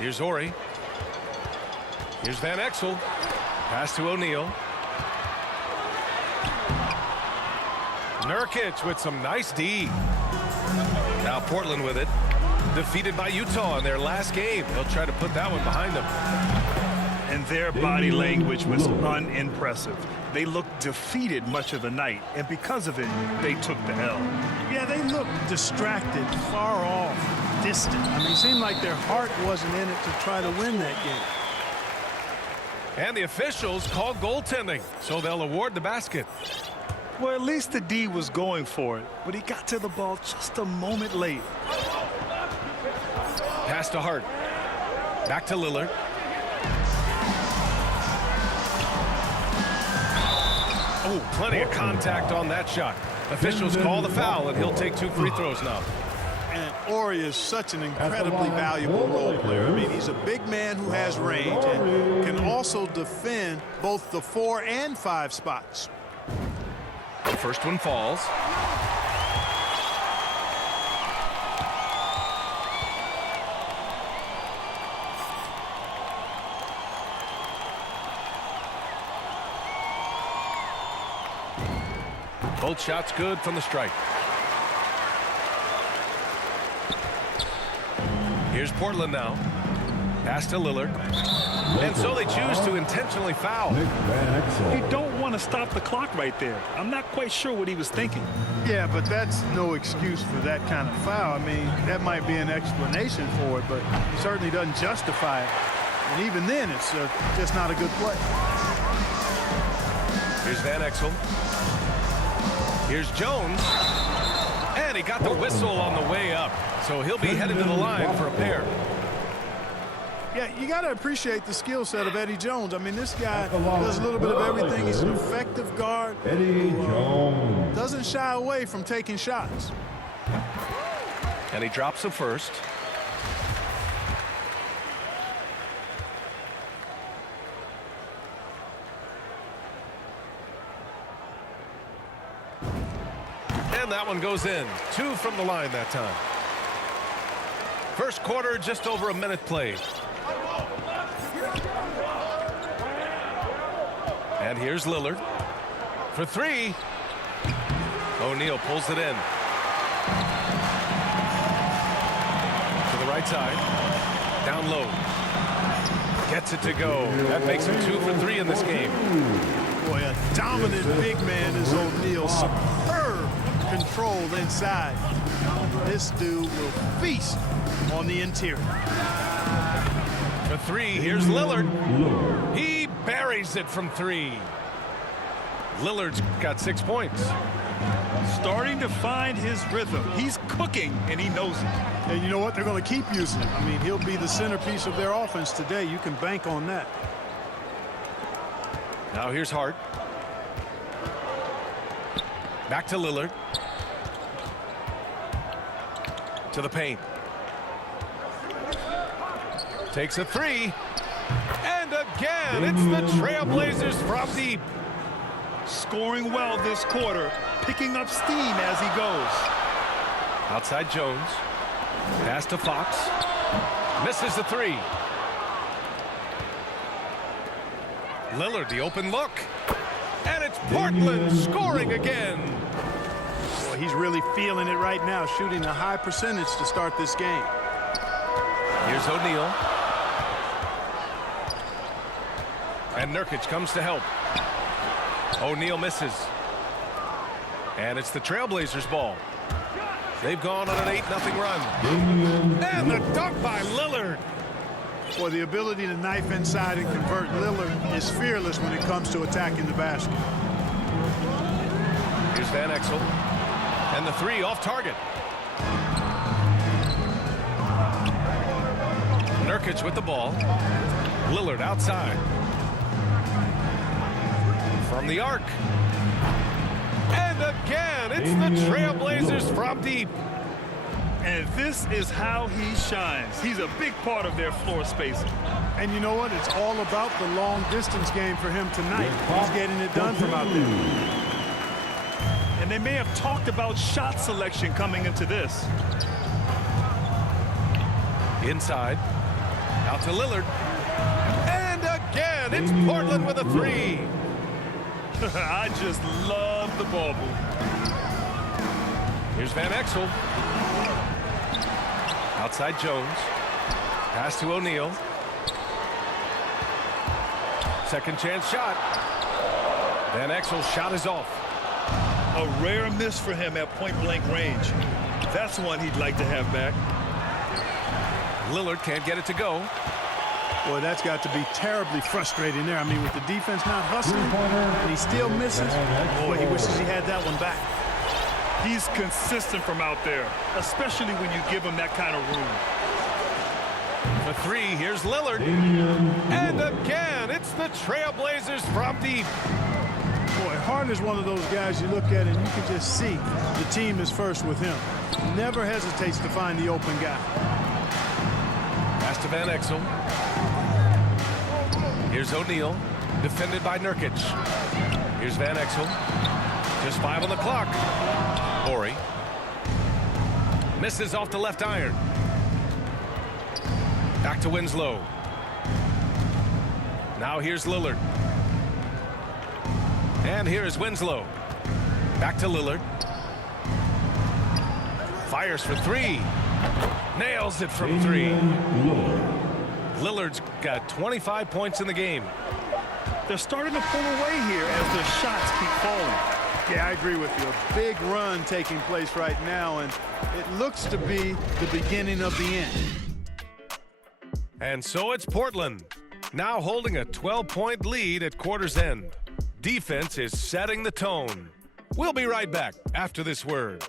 Here's Ori. Here's Van Exel. Pass to O'Neal. Nurkic with some nice D. Now Portland with it. Defeated by Utah in their last game. They'll try to put that one behind them. And their body language was unimpressive. They looked defeated much of the night, and because of it, they took the L. Yeah, they looked distracted, far off, distant. I mean, it seemed like their heart wasn't in it to try to win that game. And the officials called goaltending, so they'll award the basket. Well, at least the D was going for it, but he got to the ball just a moment late. Pass to Hart. Back to Lillard. Oh, plenty of contact on that shot. Officials call the foul, and he'll take 2 free throws now. And Ori is such an incredibly valuable role player. I mean, he's a big man who has range and can also defend both the 4 and 5 spots. The first one falls. Both shots good from the strike. Here's Portland now. Pass to Lillard. And so they choose to intentionally foul. You don't want to stop the clock right there. I'm not quite sure what he was thinking. Yeah, but that's no excuse for that kind of foul. I mean, that might be an explanation for it, but it certainly doesn't justify it. And even then, it's just not a good play. Here's Van Exel. Here's Jones. And he got the whistle on the way up. So he'll be headed to the line for a pair. Yeah, you got to appreciate the skill set of Eddie Jones. I mean, this guy does a little bit of everything. He's an effective guard. Eddie Jones doesn't shy away from taking shots. And he drops the first. And that one goes in. 2 from the line that time. First quarter, just over a minute played. And here's Lillard for 3. O'Neal pulls it in. To the right side. Down low. Gets it to go. That makes him 2 for 3 in this game. Boy, a dominant big man is O'Neal. Superb control inside. This dude will feast on the interior. For 3, here's Lillard. He buries it from 3. Lillard's got 6 points. Starting to find his rhythm. He's cooking, and he knows it. And you know what? They're going to keep using him. I mean, he'll be the centerpiece of their offense today. You can bank on that. Now here's Hart. Back to Lillard. To the paint. Takes a 3. And again, it's the Trailblazers from deep. Scoring well this quarter, picking up steam as he goes. Outside Jones. Pass to Fox. Misses the 3. Lillard, the open look. And it's Portland scoring again. Boy, he's really feeling it right now, shooting a high percentage to start this game. Here's O'Neal. And Nurkic comes to help. O'Neal misses. And it's the Trailblazers' ball. They've gone on an 8-0 run. And the dunk by Lillard. Boy, the ability to knife inside and convert. Lillard is fearless when it comes to attacking the basket. Here's Van Exel. And the 3 off target. Nurkic with the ball. Lillard outside. From the arc. And again, it's the Trailblazers from deep. And this is how he shines. He's a big part of their floor spacing. And you know what? It's all about the long distance game for him tonight. He's getting it done from out there. And they may have talked about shot selection coming into this. Inside. Out to Lillard. And again, it's Portland with a three. I just love the ball move. Here's Van Exel. Outside Jones. Pass to O'Neal. Second chance shot. Van Exel's shot is off. A rare miss for him at point-blank range. That's one he'd like to have back. Lillard can't get it to go. Boy, that's got to be terribly frustrating there. I mean, with the defense not hustling, and he still misses. Boy, he wishes he had that one back. He's consistent from out there, especially when you give him that kind of room. For three, here's Lillard. And again, it's the Trailblazers from deep. Boy, Harden is one of those guys you look at and you can just see the team is first with him. Never hesitates to find the open guy. Pass to Van Exel. Here's O'Neal, defended by Nurkic. Here's Van Exel. Just 5 on the clock. Horry. Misses off the left iron. Back to Winslow. Now here's Lillard. And here's Winslow. Back to Lillard. Fires for three. Nails it from three. Lillard's got 25 points in the game. They're starting to pull away here as their shots keep falling. Yeah, I agree with you. A big run taking place right now, and it looks to be the beginning of the end. And so it's Portland, now holding a 12-point lead at quarter's end. Defense is setting the tone. We'll be right back after this word.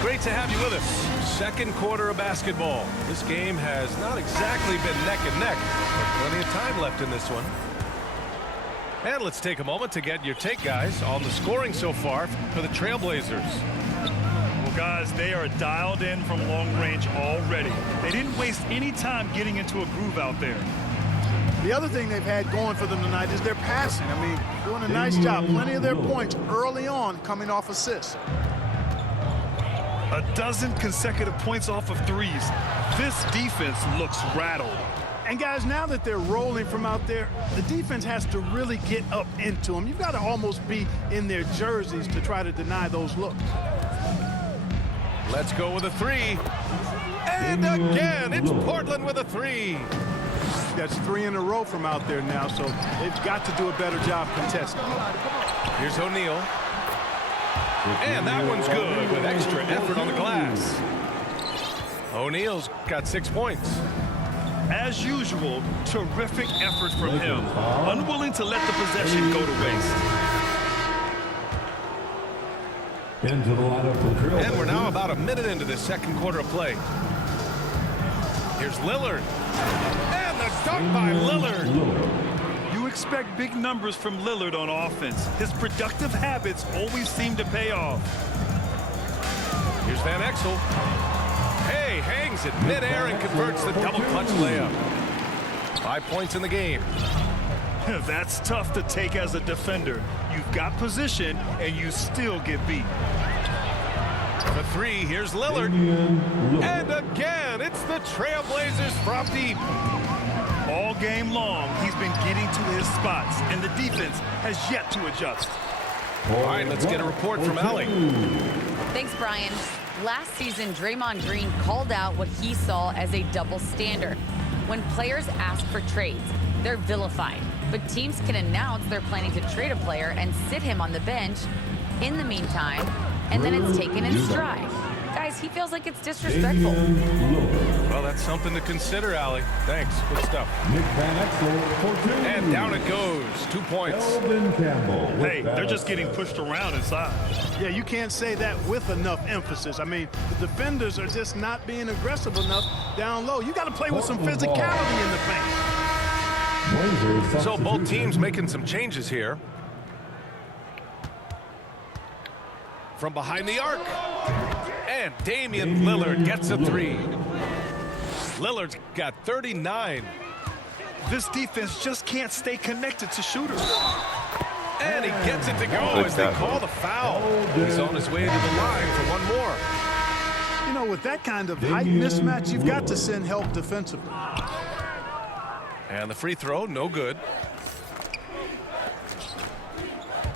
Great to have you with us. Second quarter of basketball. This game has not exactly been neck and neck, but plenty of time left in this one. And let's take a moment to get your take, guys, on the scoring so far for the Trailblazers. Well, guys, they are dialed in from long range already. They didn't waste any time getting into a groove out there. The other thing they've had going for them tonight is their passing. I mean, doing a nice job. Plenty of their points early on coming off assists. A dozen consecutive points off of threes. This defense looks rattled. And guys, now that they're rolling from out there, the defense has to really get up into them. You've got to almost be in their jerseys to try to deny those looks. Let's go with a three. And again, it's Portland with a three. That's 3 in a row from out there now, so they've got to do a better job contesting. Here's O'Neal. And that one's good with extra effort on the glass. O'Neal's got 6 points. As usual, terrific effort from him. Unwilling to let the possession go to waste. And we're now about a minute into the second quarter of play. Here's Lillard. And the dunk by Lillard. You expect big numbers from Lillard on offense. His productive habits always seem to pay off. Here's Van Exel. Hey, hangs it midair and converts the double clutch layup. 5 points in the game. That's tough to take as a defender. You've got position and you still get beat. For three, here's Lillard. And again, it's the Trailblazers from deep. All game long, he's been getting to his spots, and the defense has yet to adjust. All right, let's get a report from Allie. Thanks, Brian. Last season, Draymond Green called out what he saw as a double standard. When players ask for trades, they're vilified. But teams can announce they're planning to trade a player and sit him on the bench in the meantime, and then it's taken in stride. Guys, he feels like it's disrespectful. Well, that's something to consider, Allie. Thanks. Good stuff. And down it goes. 2 points. Hey, they're just getting pushed around inside. Yeah, you can't say that with enough emphasis. I mean, the defenders are just not being aggressive enough down low. You got to play with some physicality in the paint. So both teams making some changes here. From behind the arc. And Damian Lillard gets a three. Lillard's got 39. This defense just can't stay connected to shooters. And he gets it to go as they call the foul. He's on his way to the line for one more. You know, with that kind of height mismatch, you've got to send help defensively. And the free throw, no good.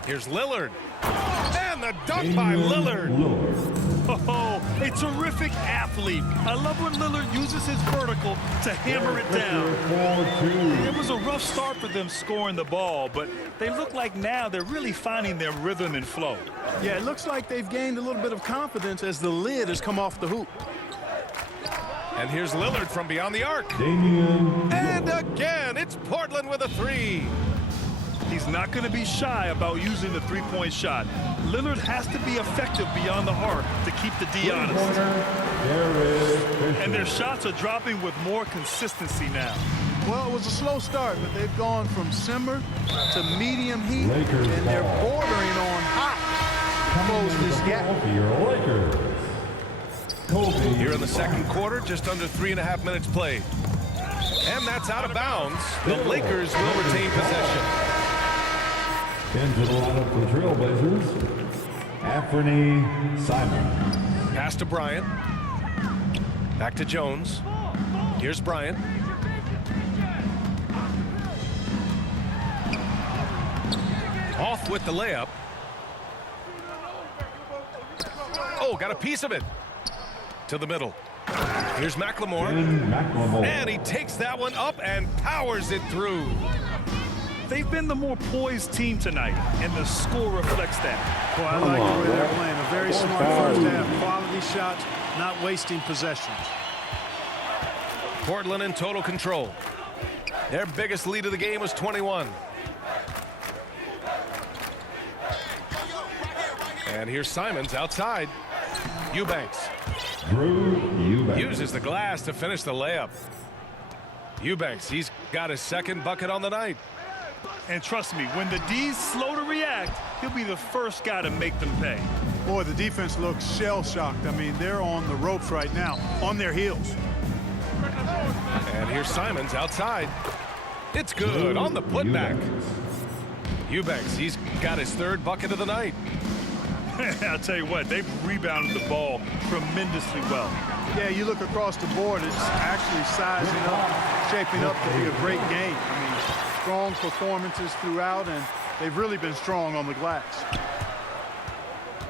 Here's Lillard. And the dunk by Lillard. Oh, a terrific athlete. I love when Lillard uses his vertical to hammer it down. It was a rough start for them scoring the ball, but they look like now they're really finding their rhythm and flow. Yeah, it looks like they've gained a little bit of confidence as the lid has come off the hoop. And here's Lillard from beyond the arc. Damian. And again, it's Portland with a three. He's not going to be shy about using the three-point shot. Lillard has to be effective beyond the arc to keep the D honest. And their shots are dropping with more consistency now. Well, it was a slow start, but they've gone from simmer to medium heat, and they're bordering on hot to close this gap. Here in the second quarter, just under 3.5 minutes played. And that's out of bounds. The Lakers will retain possession. Into the lineup for the Trailblazers, Anthony Simon. Pass to Bryant. Back to Jones. Here's Bryant. Off with the layup. Oh, got a piece of it. To the middle. Here's McLemore. And he takes that one up and powers it through. They've been the more poised team tonight, and the score reflects that. Well, I like the way they're playing. A very smart first half. Quality shots, not wasting possessions. Portland in total control. Their biggest lead of the game was 21. And here's Simons outside. Eubanks. Uses the glass to finish the layup. Eubanks, he's got his second bucket on the night. And trust me, when the D's slow to react, he'll be the first guy to make them pay. Boy, the defense looks shell-shocked. I mean, they're on the ropes right now, on their heels. And here's Simons outside. It's good on the putback. Eubanks, he's got his third bucket of the night. I'll tell you what, they've rebounded the ball tremendously well. Yeah, you look across the board, it's actually sizing up, shaping up to be a great game. I mean, strong performances throughout, and they've really been strong on the glass.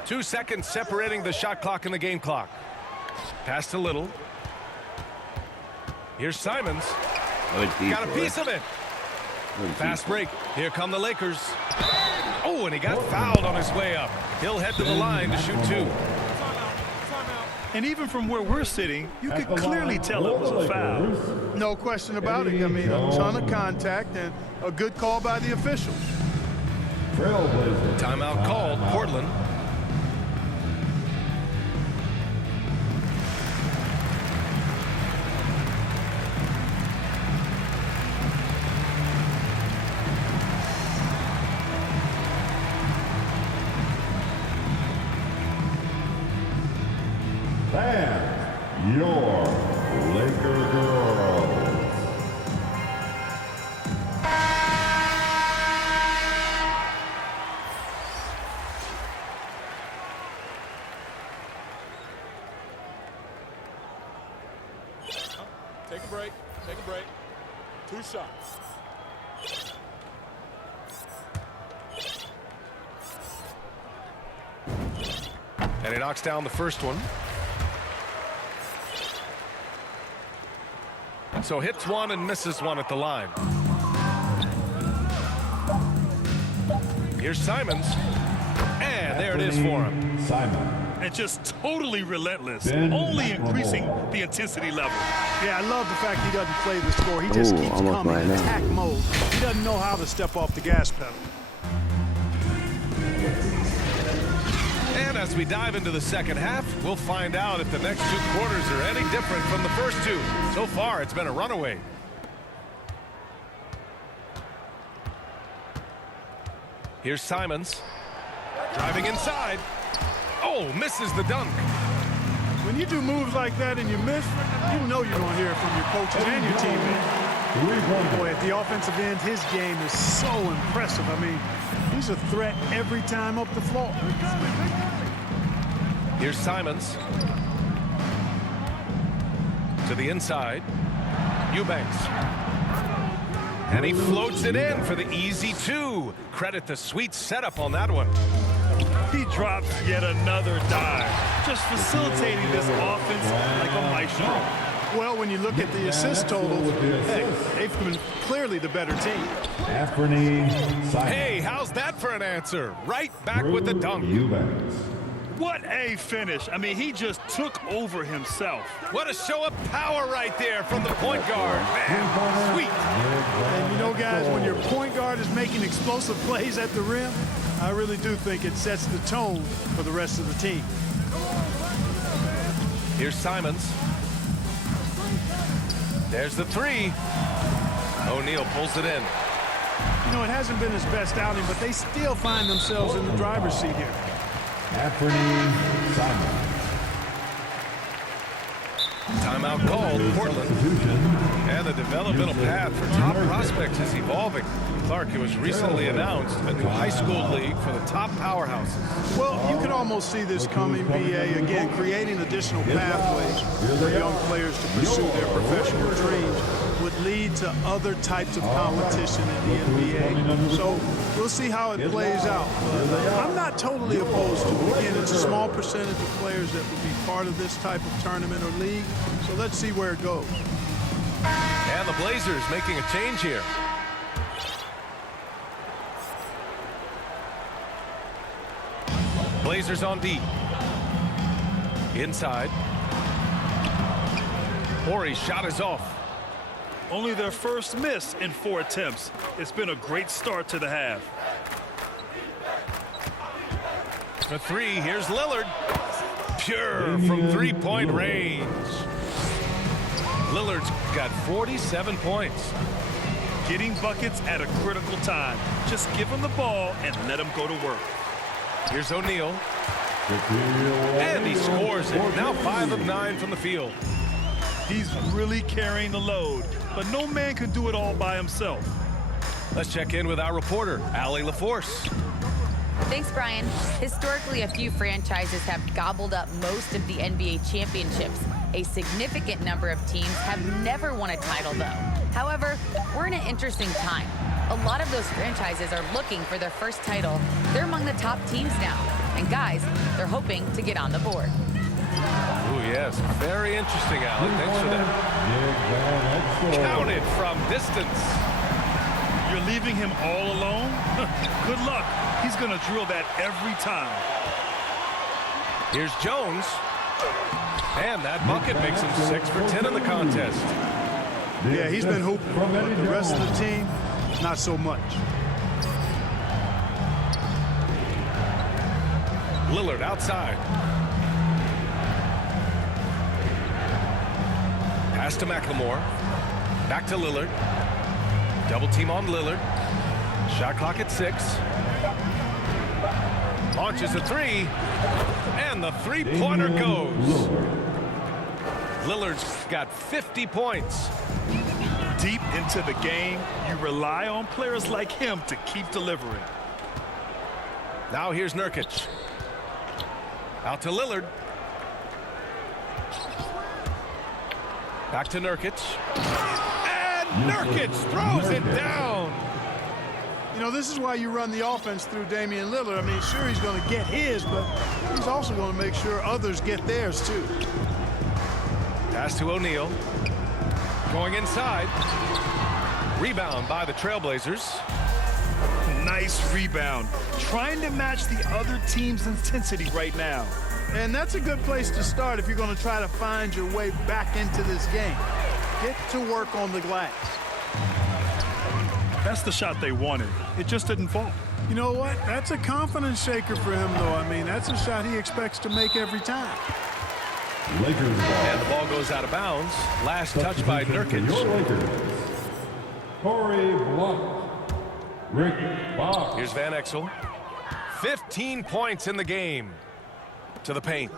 2 seconds separating the shot clock and the game clock. Pass to Little. Here's Simons. Got a piece of it. Fast break. Here come the Lakers. Oh, and he got fouled on his way up. He'll head to the line to shoot two. And even from where we're sitting, you could clearly tell it was a foul. No question about it. I mean, a ton of contact and a good call by the officials. Timeout called, Portland. And your Laker girls. Take a break. Take a break. 2 shots. And he knocks down the first one. So hits one and misses one at the line. Here's Simons. And there it is for him. Simon. And just totally relentless, only increasing the intensity level. Yeah, I love the fact he doesn't play the score. He just keeps coming in attack mode. He doesn't know how to step off the gas pedal. And as we dive into the second half, we'll find out if the next 2 quarters are any different from the first 2. So far, it's been a runaway. Here's Simons. Driving inside. Oh, misses the dunk. When you do moves like that and you miss, you know you're going to hear it from your coaches and your teammates. Boy, at the offensive end, his game is so impressive. I mean, He's a threat every time up the floor. Here's Simons. To the inside. Eubanks. And he floats it in for the easy two. Credit the sweet setup on that one. He drops yet another dime, just facilitating this offense like a maestro. Well, when you look at the assist totals, heck, they've been clearly the better team. Hey, how's that for an answer? Right back with the dunk. Eubanks. What a finish. I mean, he just took over himself. What a show of power right there from the point guard. Man, sweet. And you know, guys, when your point guard is making explosive plays at the rim, I really do think it sets the tone for the rest of the team. Here's Simons. There's the three. O'Neal pulls it in. You know, it hasn't been his best outing, but they still find themselves in the driver's seat here. Simons. Timeout called, Portland. And the developmental path for top prospects is evolving. Clark, it was recently announced a new high school league for the top powerhouses. Well, you could almost see this coming, BA, again, creating additional pathways for young players to pursue their professional dreams would lead to other types of competition in the NBA. So we'll see how it plays out. I'm not totally opposed to it. Again, it's a small percentage of players that would be part of this type of tournament or league. So let's see where it goes. And the Blazers making a change here. Blazers on D. Inside. Horry's shot is off. Only their first miss in 4 attempts. It's been a great start to the half. For three, here's Lillard. Pure from three-point range. Lillard's got 47 points. Getting buckets at a critical time. Just give him the ball and let him go to work. Here's O'Neal. And he scores it. Now 5 of 9 from the field. He's really carrying the load, but no man can do it all by himself. Let's check in with our reporter, Allie LaForce. Thanks, Brian. Historically, a few franchises have gobbled up most of the NBA championships. A significant number of teams have never won a title, though. However, we're in an interesting time. A lot of those franchises are looking for their first title. They're among the top teams now. And guys, they're hoping to get on the board. Oh, yes. Very interesting, Allie. Thanks for that. Counted from distance. You're leaving him all alone? Good luck. He's going to drill that every time. Here's Jones. And that bucket makes him 6 for 10 in the contest. Yeah, he's been hooping, but the rest of the team, not so much. Lillard outside. Pass to McLemore. Back to Lillard. Double team on Lillard. Shot clock at 6. Launches a three. And the three-pointer goes. Lillard's got 50 points. Deep into the game, you rely on players like him to keep delivering. Now here's Nurkic. Out to Lillard. Back to Nurkic. And Nurkic throws it down. You know, this is why you run the offense through Damian Lillard. I mean, sure, he's going to get his, but he's also going to make sure others get theirs, too. Pass to O'Neal. Going inside. Rebound by the Trailblazers. Nice rebound. Trying to match the other team's intensity right now. And that's a good place to start if you're going to try to find your way back into this game. Get to work on the glass. That's the shot they wanted. It just didn't fall. You know what? That's a confidence shaker for him, though. I mean, that's a shot he expects to make every time. Lakers ball. And the ball goes out of bounds. Last touch by Nurkic. Your Lakers. Corey Blunt. Rick Box. Here's Van Exel. 15 points in the game. To the paint.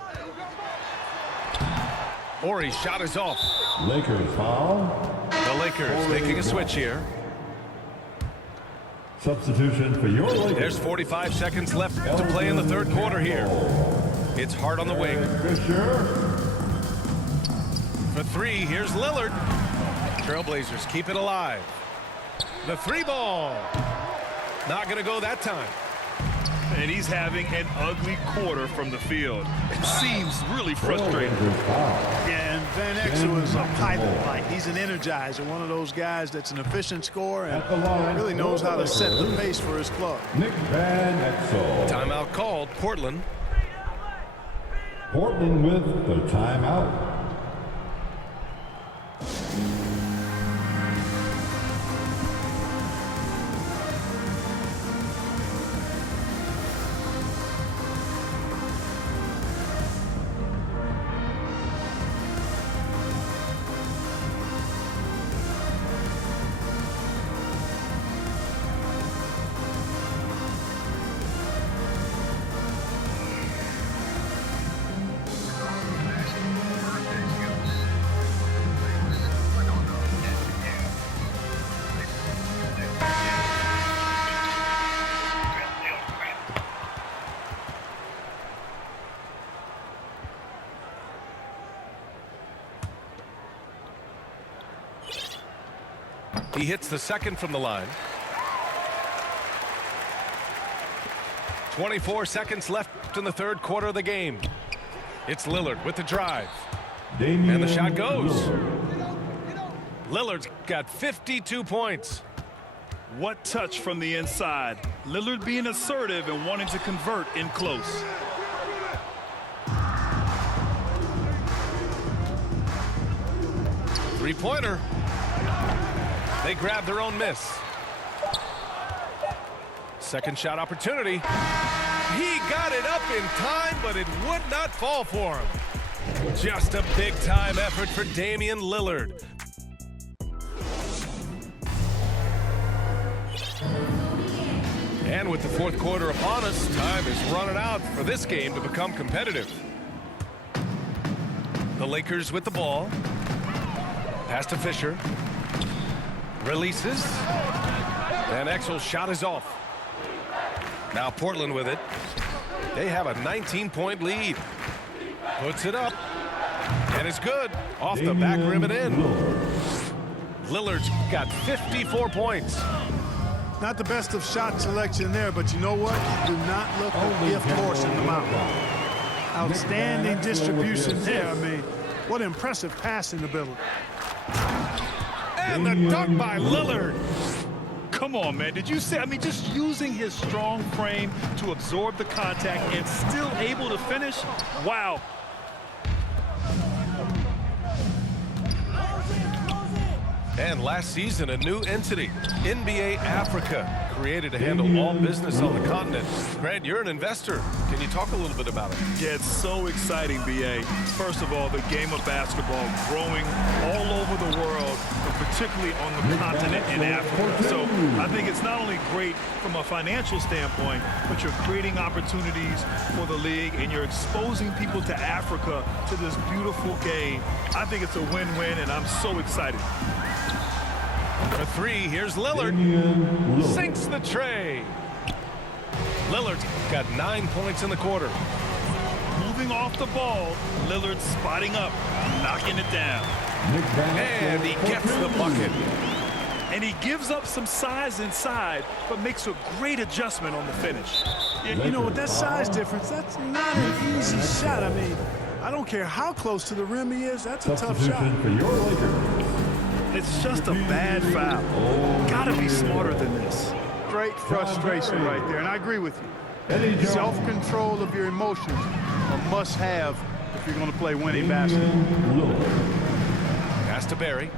Horry's shot is off. Lakers foul. The Lakers making a switch here. Substitution for your Lakers. There's 45 seconds left to play in the third quarter here. It's Hart on the wing. Fisher. For three, here's Lillard. Trailblazers keep it alive. The three ball. Not going to go that time. And he's having an ugly quarter from the field. It seems really frustrating. Yeah, and Van Exel is a pilot light. He's an energizer, one of those guys that's an efficient scorer and really knows how to set the pace for his club. Nick Van Exel. Timeout called. Portland. Portland with the timeout. He hits the second from the line. 24 seconds left in the third quarter of the game. It's Lillard with the drive. Damian And the shot goes. Lillard. Lillard's got 52 points. What touch from the inside. Lillard being assertive and wanting to convert in close. Three-pointer. They grab their own miss. Second shot opportunity. He got it up in time, but it would not fall for him. Just a big-time effort for Damian Lillard. And with the fourth quarter upon us, time is running out for this game to become competitive. The Lakers with the ball. Pass to Fisher. Releases. Van Exel's shot is off. Now Portland with it. They have a 19-point lead. Puts it up. And it's good. Off the back rim and in. Lillard's got 54 points. Not the best of shot selection there, but you know what? Do not look the gift horse in the mouth. Outstanding distribution there. I mean, what impressive passing ability. And the dunk by Lillard. Come on, man. Did you see? I mean, just using his strong frame to absorb the contact and still able to finish. Wow. And last season, a new entity, NBA Africa, created to handle all business on the continent. Grant, you're an investor. Can you talk a little bit about it? Yeah, it's so exciting, BA. First of all, the game of basketball growing all over the world, but particularly on the continent in Africa. So I think it's not only great from a financial standpoint, but you're creating opportunities for the league and you're exposing people to Africa, to this beautiful game. I think it's a win-win, and I'm so excited. For three, here's Lillard. Sinks the tray. Lillard's got 9 points in the quarter. Moving off the ball, Lillard spotting up, knocking it down. And he gets the bucket. And he gives up some size inside, but makes a great adjustment on the finish. You know, with that size difference, that's not an easy shot. I mean, I don't care how close to the rim he is, that's a tough shot. For your Lakers. It's just a bad foul. Gotta be smarter than this. Great frustration right there, and I agree with you. Self-control of your emotions are must-have if you're going to play winning basketball. Pass to Barry.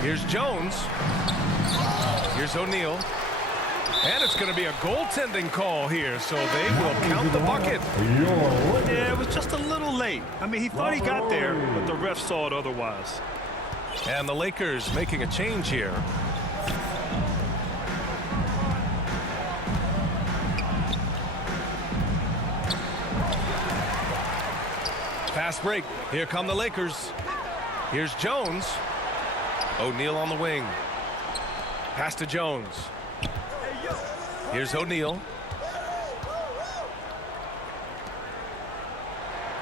Here's Jones. Here's O'Neal. And it's going to be a goaltending call here, so they will count the bucket. Yeah, it was just a little late. I mean, he thought he got there, but the ref saw it otherwise. And the Lakers making a change here. Fast break. Here come the Lakers. Here's Jones. O'Neal on the wing. Pass to Jones. Here's O'Neal.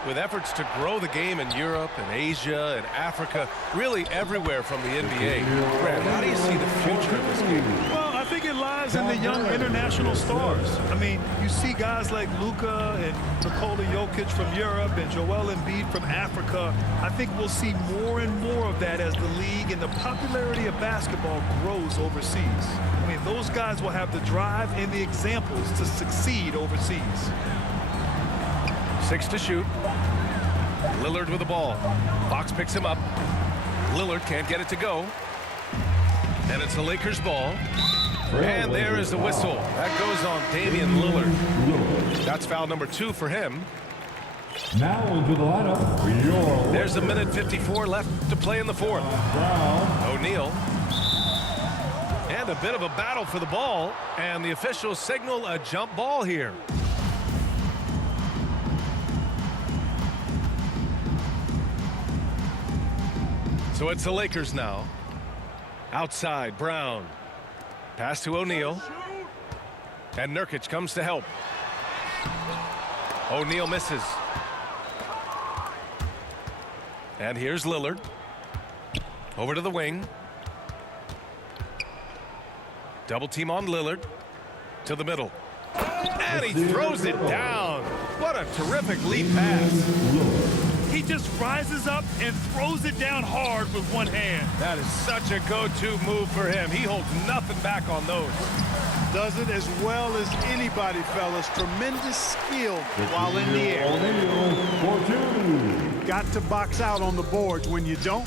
With efforts to grow the game in Europe and Asia and Africa, really everywhere from the NBA. Grant, how do you see the future of this game? Well, I think it lies in the young international stars. I mean, you see guys like Luka and Nikola Jokic from Europe and Joel Embiid from Africa. I think we'll see more and more of that as the league and the popularity of basketball grows overseas. I mean, those guys will have the drive and the examples to succeed overseas. 6 to shoot. Lillard with the ball. Fox picks him up. Lillard can't get it to go. And it's the Lakers ball. And there is the whistle. That goes on Damian Lillard. That's foul number 2 for him. Now into the lineup. There's a minute 54 left to play in the fourth. O'Neal. And a bit of a battle for the ball. And the officials signal a jump ball here. So it's the Lakers now. Outside, Brown. Pass to O'Neal. And Nurkic comes to help. O'Neal misses. And here's Lillard. Over to the wing. Double team on Lillard. To the middle. And he throws it down. What a terrific lead pass. He just rises up and throws it down hard with one hand. That is such a go-to move for him. He holds nothing back on those. Does it as well as anybody, fellas. Tremendous skill while in the air. Got to box out on the boards. When you don't,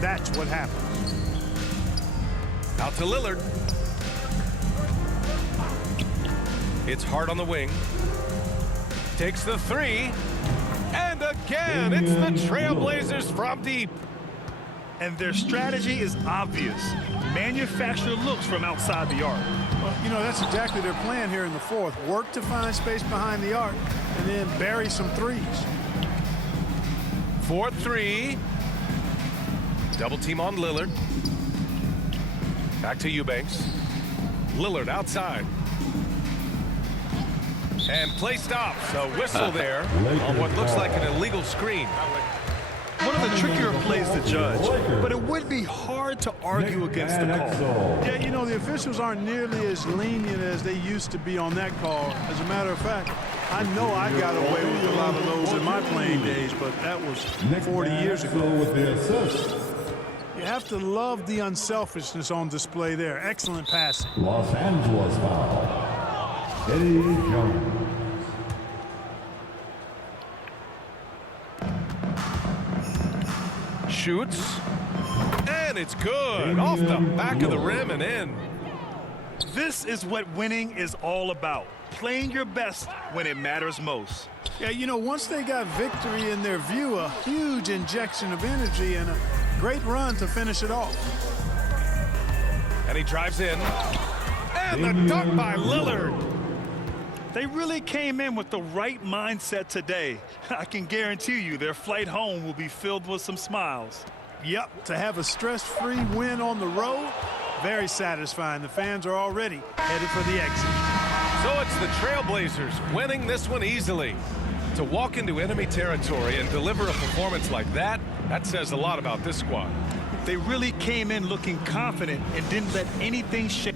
that's what happens. Out to Lillard. It's hard on the wing. Takes the 3. And again, it's the Trailblazers from deep. And their strategy is obvious. Manufacture looks from outside the arc. Well, you know, that's exactly their plan here in the fourth. Work to find space behind the arc and then bury some threes. 4-3. Double team on Lillard. Back to Eubanks. Lillard outside. And play stops. A whistle there on what looks like an illegal screen. One of the trickier plays to judge, but it would be hard to argue against the call. Yeah, you know, the officials aren't nearly as lenient as they used to be on that call. As a matter of fact, I know I got away with a lot of those in my playing days, but that was 40 years ago. With the assist. You have to love the unselfishness on display there. Excellent passing. Los Angeles foul. Eddie Jones. Shoots. And it's good. Off the back of the rim and in. This is what winning is all about. Playing your best when it matters most. Yeah, you know, once they got victory in their view, a huge injection of energy and a great run to finish it off. And he drives in. And the dunk by Lillard. They really came in with the right mindset today. I can guarantee you their flight home will be filled with some smiles. Yep, to have a stress-free win on the road, very satisfying. The fans are already headed for the exit. So it's the Trailblazers winning this one easily. To walk into enemy territory and deliver a performance like that, that says a lot about this squad. They really came in looking confident and didn't let anything shake.